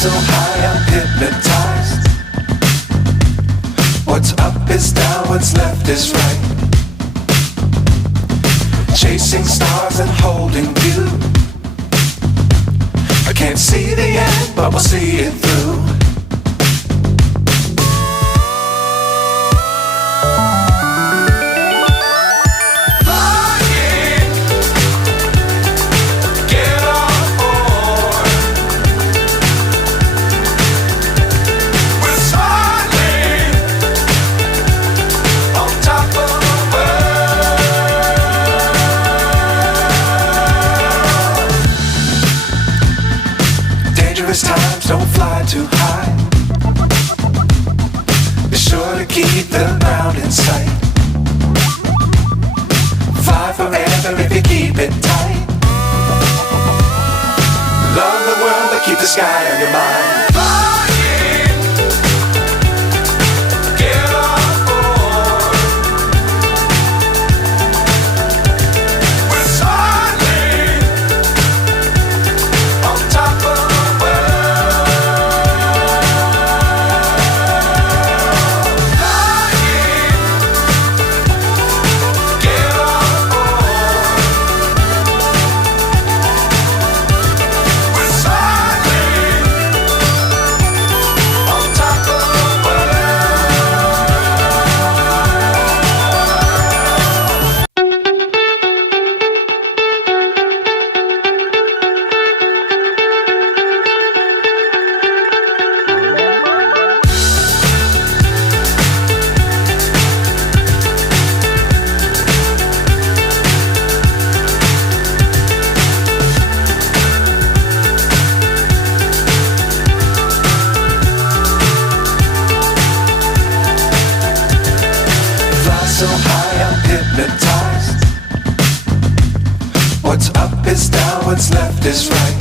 so high I'm hypnotized. What's up is down, what's left is right. Chasing stars and holding you. I can't see the end, but we'll see it through. Times don't fly too high. Be sure to keep the ground in sight. Fly forever if you keep it tight. Love the world but keep the sky on your mind. So high I'm hypnotized. What's up is down, what's left is right.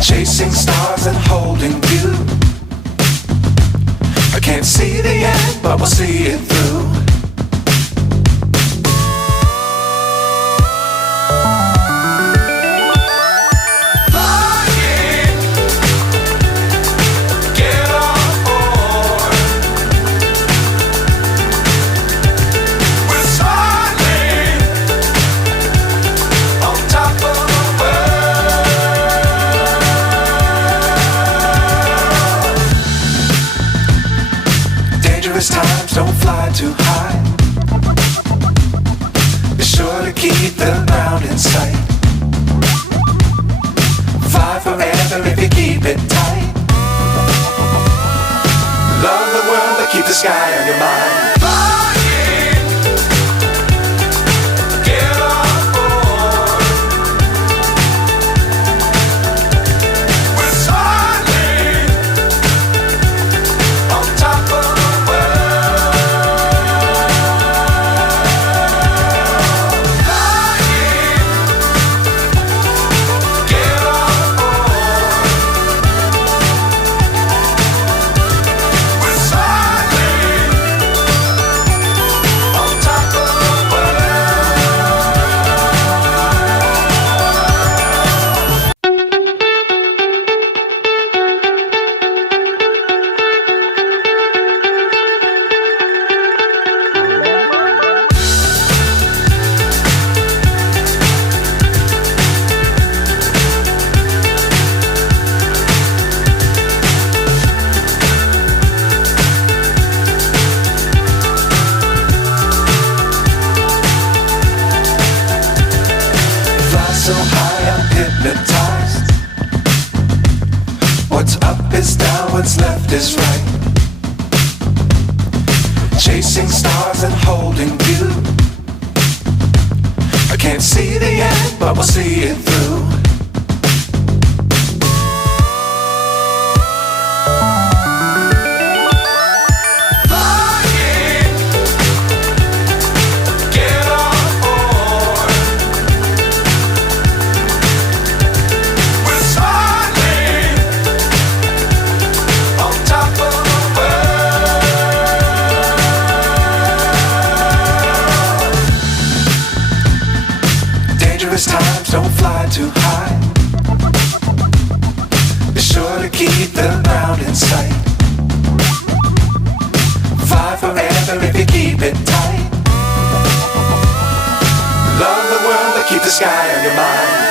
Chasing stars and holding you. I can't see the end, but we'll see it through. Times don't fly too high. Be sure to keep the ground in sight. Fly forever if you keep it tight. Love the world but keep the sky on your mind. So high I'm hypnotized. What's up is down, what's left is right. Chasing stars and holding you. I can't see the end, but we'll see it through. Times don't fly too high. sure to keep the ground in sight. Fly forever if you keep it tight. Love the world but keep the sky on your mind.